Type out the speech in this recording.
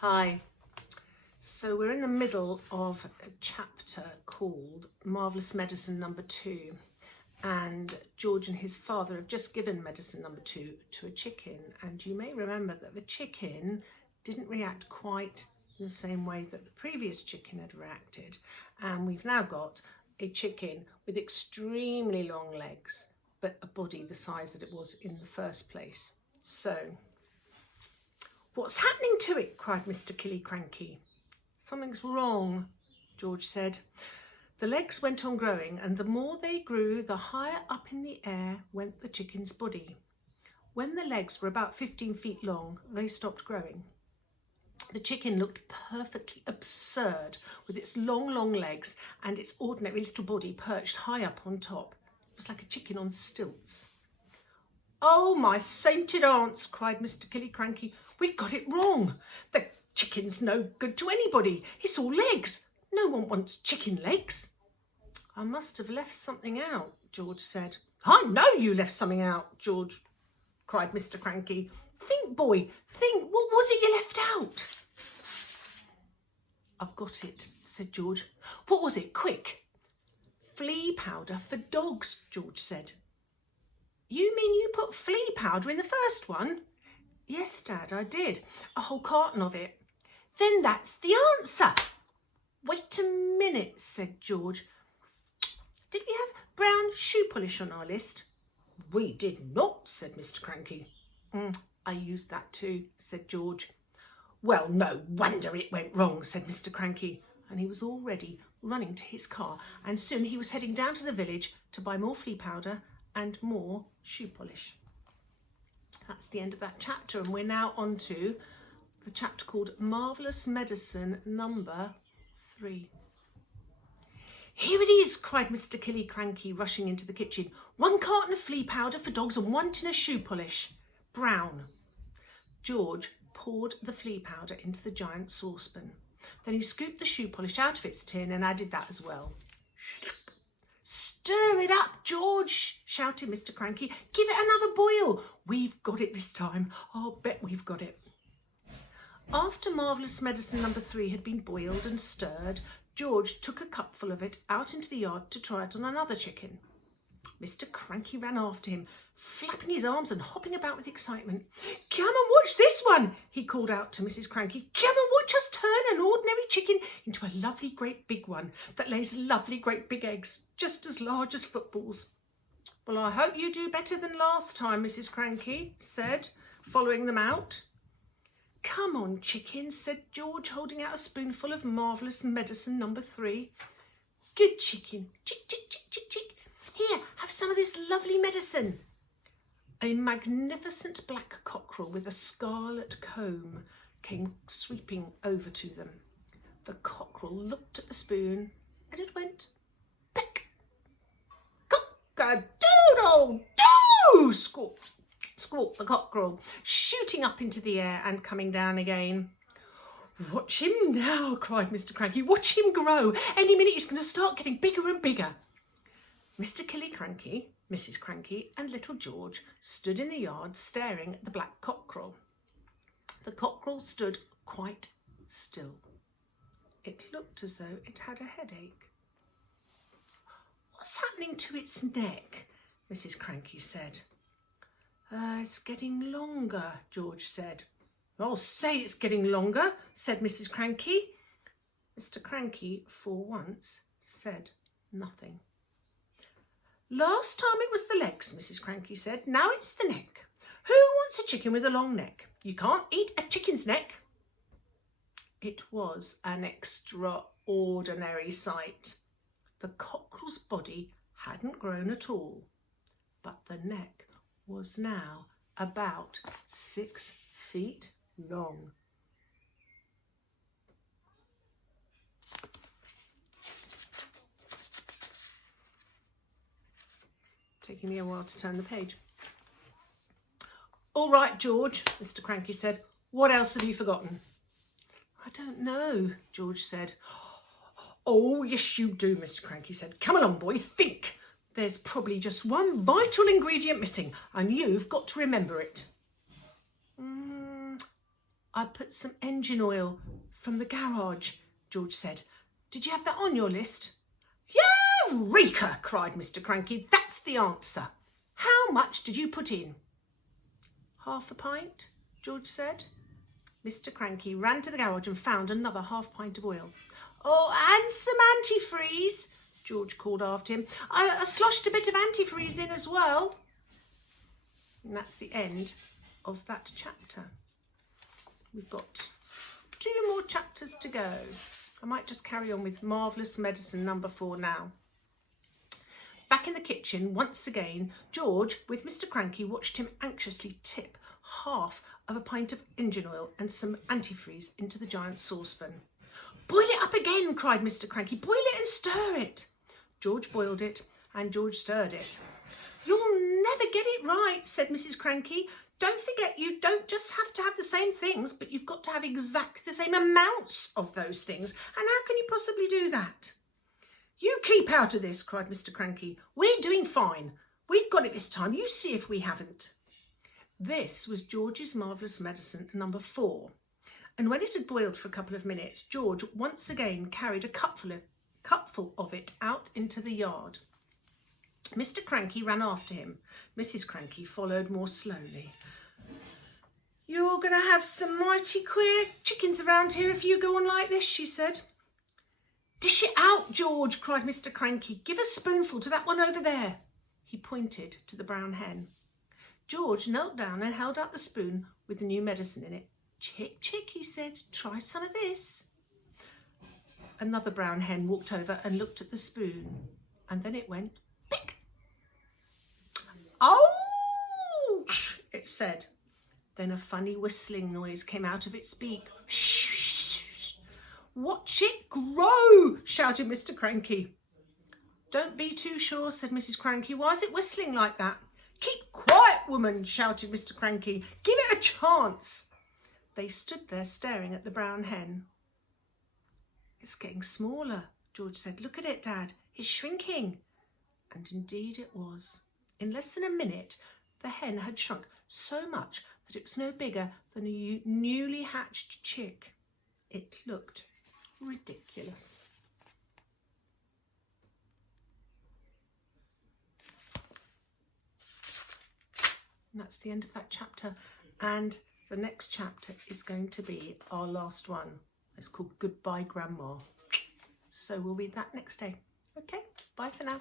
Hi. So we're in the middle of a chapter called Marvellous Medicine number 2, and George and his father have just given medicine number 2 to a chicken, and you may remember that the chicken didn't react quite in the same way that the previous chicken had reacted, and we've now got a chicken with extremely long legs but a body the size that it was in the first place. So "What's happening to it?" cried Mr. Killycranky. "Something's wrong," George said. The legs went on growing, and the more they grew, the higher up in the air went the chicken's body. When the legs were about 15 feet long, they stopped growing. The chicken looked perfectly absurd with its long legs and its ordinary little body perched high up on top. It was like a chicken on stilts. "Oh, my sainted aunts," cried Mr. Killycranky. "We got it wrong. The chicken's no good to anybody. It's all legs. No one wants chicken legs." "I must have left something out," George said. "I know you left something out," cried Mr. Cranky. "Think, boy, think. What was it you left out?" "I've got it," said George. "What was it? Quick." "Flea powder for dogs," George said. "You mean you put flea powder in the first one?" "Yes, Dad, I did. A whole carton of it." "Then that's the answer." "Wait a minute," said George. "Did we have brown shoe polish on our list?" "We did not," said Mr. Cranky. "I used that too," said George. "Well, no wonder it went wrong," said Mr. Cranky, and he was already running to his car, and soon he was heading down to the village to buy more flea powder and more shoe polish. That's the end of that chapter, and we're now on to the chapter called Marvellous Medicine number 3. "Here it is," cried Mr. Killycranky, rushing into the kitchen. "1 carton of flea powder for dogs and 1 tin of shoe polish. Brown." George poured the flea powder into the giant saucepan. Then he scooped the shoe polish out of its tin and added that as well. "Stir it up, George," shouted Mr. Cranky. "Give it another boil. We've got it this time. I'll bet we've got it." After Marvellous Medicine number 3 had been boiled and stirred, George took a cupful of it out into the yard to try it on another chicken. Mr. Cranky ran after him, flapping his arms and hopping about with excitement. "Come and watch this one," he called out to Mrs. Cranky. "Come and watch us turn an ordinary chicken into a lovely great big one that lays lovely great big eggs, just as large as footballs." "Well, I hope you do better than last time," Mrs. Cranky said, following them out. "Come on, chicken," said George, holding out a spoonful of Marvellous Medicine number 3. "Good chicken. Chick, chick, chick, chick, chick. Here, have some of this lovely medicine." A magnificent black cockerel with a scarlet comb came sweeping over to them. The cockerel looked at the spoon and it went peck. "Cock-a-doodle-doo!" squawked the cockerel, shooting up into the air and coming down again. "Watch him now," cried Mr. Cranky. "Watch him grow. Any minute he's going to start getting bigger and bigger." Mr. Killycranky, Mrs. Cranky and little George stood in the yard staring at the black cockerel. The cockerel stood quite still. It looked as though it had a headache. "What's happening to its neck?" Mrs. Cranky said. "It's getting longer," George said. "I'll say it's getting longer," said Mrs. Cranky. Mr. Cranky, for once, said nothing. "Last time it was the legs," Mrs. Cranky said. "Now it's the neck. Who wants a chicken with a long neck? You can't eat a chicken's neck." It was an extraordinary sight. The cockerel's body hadn't grown at all, but the neck was now about 6 feet long. Taking me a while to turn the page. "All right, George," Mr. Cranky said. "What else have you forgotten?" "I don't know," George said. "Oh, yes you do," Mr. Cranky said. "Come along, boy, think. There's probably just one vital ingredient missing, and you've got to remember it." I put some engine oil from the garage, George said. Did you have that on your list? Eureka! Cried Mr. Cranky. That's the answer. How much did you put in? Half a pint, George said. Mr. Cranky ran to the garage and found another half pint of oil. Oh, and some antifreeze, George called after him. I sloshed a bit of antifreeze in as well. And that's the end of that chapter. We've got 2 more chapters to go. I might just carry on with Marvellous Medicine number 4 now. Back in the kitchen, once again, George, with Mr. Cranky, watched him anxiously tip half of a pint of engine oil and some antifreeze into the giant saucepan. Boil it up again, cried Mr. Cranky. Boil it and stir it. George boiled it and George stirred it. You'll never get it right, said Mrs. Cranky. Don't forget, you don't just have to have the same things, but you've got to have exactly the same amounts of those things. And how can you possibly do that? You keep out of this, cried Mr. Cranky. We're doing fine. We've got it this time. You see if we haven't. This was George's Marvellous Medicine number 4. And when it had boiled for a couple of minutes, George once again carried a cupful of it out into the yard. Mr. Cranky ran after him. Mrs. Cranky followed more slowly. You're going to have some mighty queer chickens around here if you go on like this, she said. Dish it out, George, cried Mr. Cranky. Give a spoonful to that one over there. He pointed to the brown hen. George knelt down and held out the spoon with the new medicine in it. Chick, chick, he said, try some of this. Another brown hen walked over and looked at the spoon, and then it went pick. Ouch, it said. Then a funny whistling noise came out of its beak. Shh. Watch it grow, shouted Mr. Cranky. Don't be too sure, said Mrs. Cranky. Why is it whistling like that? Keep quiet, woman, shouted Mr. Cranky. Give it a chance. They stood there staring at the brown hen. It's getting smaller, George said. Look at it, Dad. It's shrinking. And indeed it was. In less than a minute, the hen had shrunk so much that it was no bigger than a newly hatched chick. It looked ridiculous. And that's the end of that chapter. And the next chapter is going to be our last one. It's called Goodbye, Grandma. So we'll read that next day. Okay, bye for now.